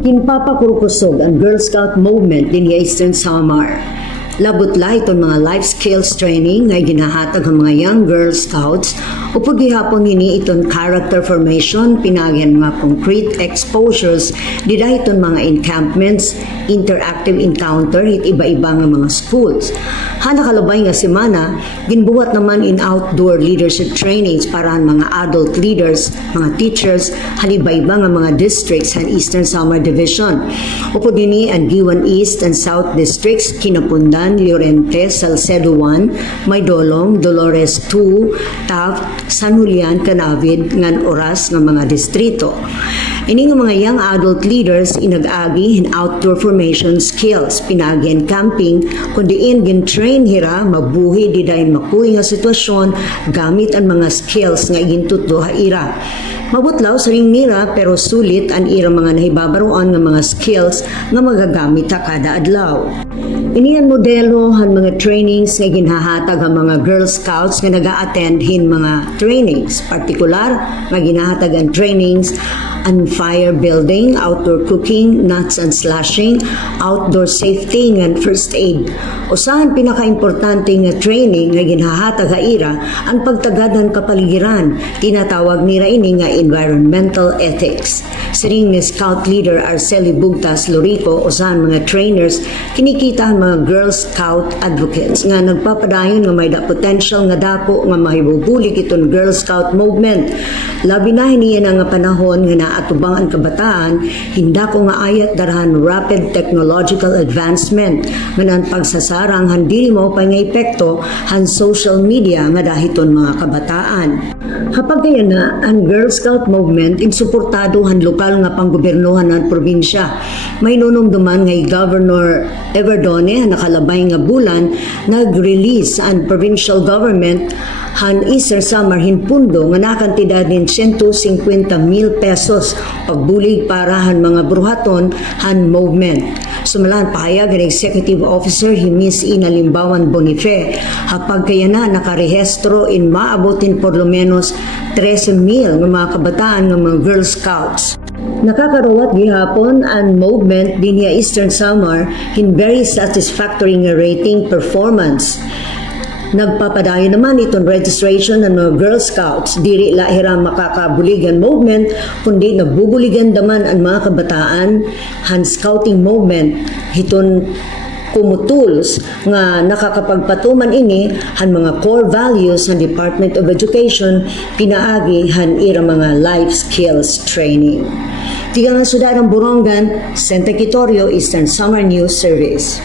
Kinpapakurkusog ang Girl Scout movement din sa Eastern Samar. Labutla itong mga life skills training na ginahatag ang mga young Girl Scouts upod gihapon ini itong character formation, pinagyan mga concrete exposures, dida itong mga encampments, interactive encounter, hit iba-iba nga mga schools. Nakalabay nga semana, ginbuhat naman in outdoor leadership trainings para ang mga adult leaders, mga teachers, iba-iba nga mga districts sa Eastern Samar Division. Upod ini ang Giwan East and South Districts, Kinapundan, Llorente, Salcedo 1, Maydolong, Dolores 2, Taft, San Julian, Canavid, ngan oras ng mga distrito. Ini nga mga young adult leaders inag-agi in outdoor formation skills, pinagyan camping, kundiin gin-train hira, mabuhi di dahin makuhi nga sitwasyon, gamit ang mga skills nga gintuto ha ira. Mabutlaw sa ring nira pero sulit ang ira mga nahibabaroan nga mga skills nga magagamit ha kada adlaw. Iniyan modelo han mga trainings nga ginhahatag ang mga Girl Scouts nga naga-attend hin mga trainings. Partikular nga ginahatag ang trainings and fire building, outdoor cooking, nuts and slashing, outdoor safety and first aid. Usahan pinaka-importante nga training nga ginhahatag ha ira ang pagtagadan kapaligiran, tinatawag nira ini nga environmental ethics. Siring ni Scout Leader Arceli Bugtas Lorico, usahan mga trainers, kinikita ang mga Girl Scout advocates nga nagpapadayon nga may potential nga dako nga mahibubulig itong Girl Scout movement. Labi na hiniyan nga panahon nga naatubang ang kabataan, hinda ko nga ayat darahan rapid technological advancement nga nang pagsasarang handili mo pa nga epekto han social media nga dahiton mga kabataan. Kapag kaya na ang Girl Scout movement insuportado han lokal nga panggobernohan ng probinsya. May nunumduman ngay Governor Everdone nakalabay nga bulan nag-release ang provincial government han Eastern Samar hinpundo nga nakantidad din 150,000 pesos pagbulig para han mga bruhaton han movement. Sumalan pahayag ng Executive Officer Himis Inalimbawan Bonife, hapag kaya na nakarehestro in maabotin por lo menos 13,000 ng mga kabataan ng mga Girl Scouts. Nakakarawat gihapon ang movement din sa Eastern Samar in very satisfactory nga rating performance. Nagpapadayo naman itong registration ng mga Girl Scouts. Diri lahira makakabuligan movement, kundi nabubuligan daman ang mga kabataan han scouting movement. Hiton kumutools nga nakakapagpatuman ini han mga core values ng Department of Education, pinaagi han ira mga life skills training. Tigang ang Sudarang Borongan, Santa Quitorio, Eastern Samar News Service.